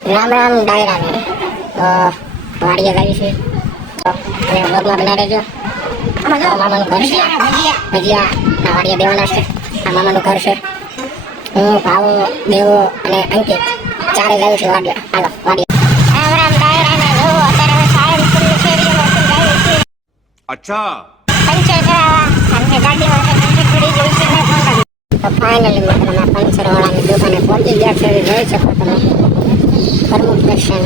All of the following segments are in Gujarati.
રામ રામ ડાયરા ને તો વાડીએ ગઈ છે તો અને બ્લોગમાં બના રહેજો. મામાનું ઘર છે, ભજીયા આ વાડીએ દેવાના છે. આ મામાનું ઘર છે. હું ભાવો દેવો અને અંકિત ચારે ગયું છે વાડીએ. હાલો વાડીએ. રામ રામ ડાયરા ને જો અત્યારે સાયન્સ સ્કૂલ શેરીમાં જાય છે. अच्छा પંચર કરાવવા અને ગાડીમાં પંચર પડી ગઈ છે ને ફોન કરી. તો ફાઇનલી મિત્રો પંચર વાળાની દુકાને પહોંચી ગયા છે. જોઈ શકો તમે પ્રમુખ દર્શન.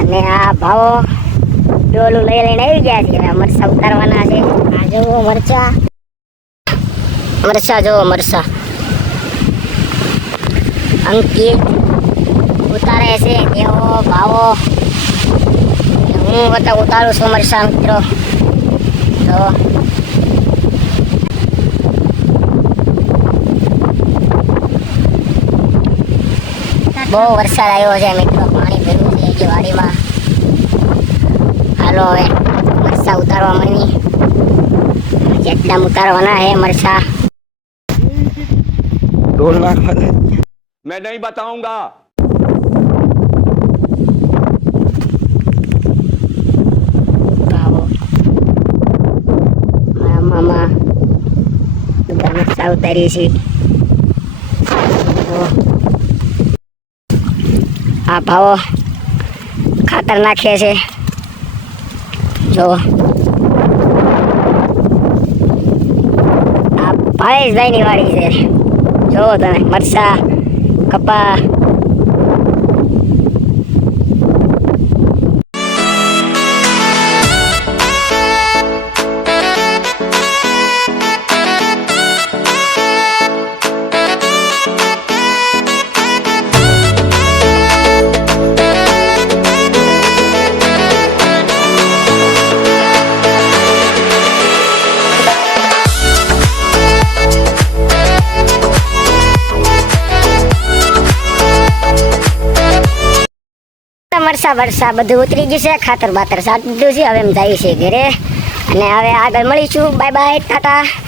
અને આ ભાવો ડોલું લઈ લઈને આવી ગયા છે. મરચા ઉતારવાના છે. આ જુઓ મરચા, મરચા જુઓ મરચા. અંકિત ઉતારે છે. દેવો ભાવો હું બધા ઉતારું છું મરચા મિત્રો. તો બહુ વરસાદ આવ્યો છે મિત્રો. પાણી ભર્યું છે જે વાડીમાં. હાલો હવે મરચા ઉતારવા મળી. જેટલા ઉતારવાના હે મરચા. ढोल नाखवा दे मैं नहीं बताऊंगा. ભાવો મારા મામા બધા મરચા ઉતારી છે. આ ભાવો ખાતર નાખે છે. જો આ ભાવેશભાઈની વાડી છે. જો તમે મરચા કપા મરસા બરસા બધું ઉતરી ગયું છે. ખાતર બાતર સાટ દીધું છે. હવે એમ જાય છે ઘરે અને હવે આગળ મળીશું. Bye bye, Tata.